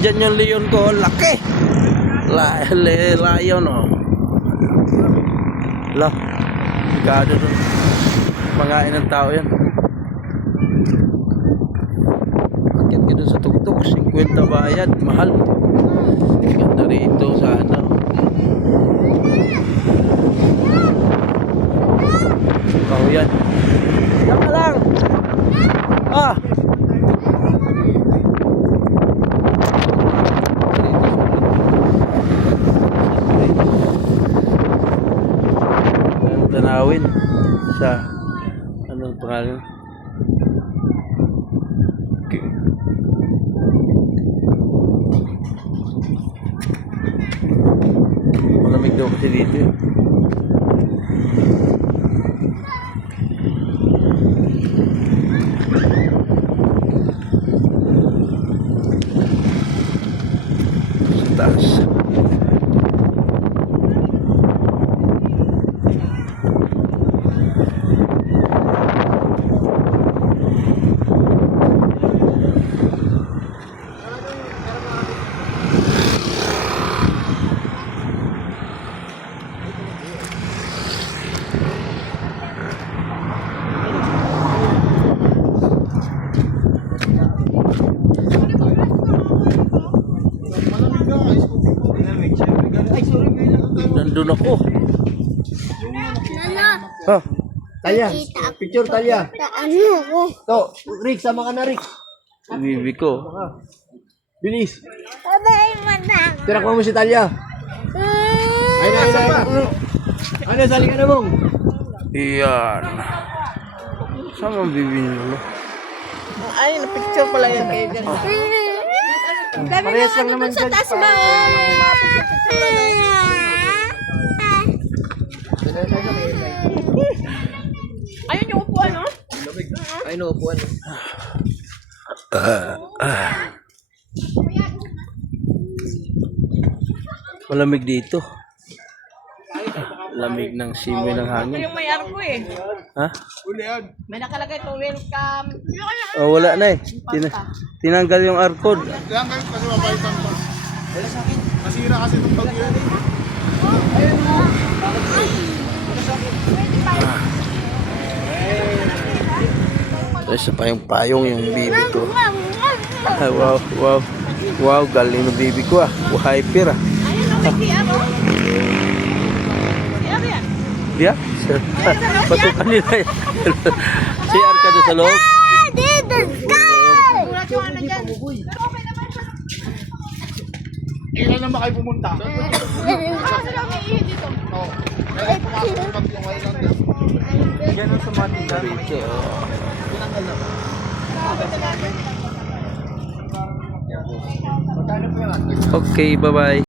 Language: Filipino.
Nandyan yung leon ko, laki. Lion oh. Lah, sigado dun. Pangain ng tao yan. Akit ka dun sa tuktok, 50 bayad, mahal. Ganda rito sa ano. Ikaw yan. Yan ka lang. Ah. Tanawin sa anong pangalan? Okay. Malamig daw kasi dito eh. Sa taas. Nandun ako. Ha? Talya, picture Talya. Ano ako? To, Rick, sama ka na Rick. Bibi ko. Bilis. Sabay mata. Tirak mo si Talya. Ay, ano, sali ka na mong? Iyan. Saan ang bibi nyo? Ay, na-picture pala yan. Parehas lang naman sa taas ba? Ayun yung upuan, no? Ay, no, upuan. Malamig dito. Lamig ng simoy ng Ito hangin. yung may arko eh. Ha? May nakalagay ito, welcome. Oh, wala na eh. Tinanggal yung arkod. Kaya ngayon kasi mabalitan pa. Nasira kasi itong bagyo yun. Isa pa yung payong yung bibi ko. Ah, wow, wow. Wow, galing ng bibi ko ah. Hyper ah. Ayun, no, may CR, oh. CR yan. Yeah? Patukan nila yan. CR ka doon sa loob? Dito ka! Tulad yung ano dyan. Pero okay naman siya. Kailan naman kayo pumunta? Kasi lang may ihi dito. Oo. Kaya pumasok yung bagyo ngayon lang din. Ganun sa mga dito. Okay, bye-bye.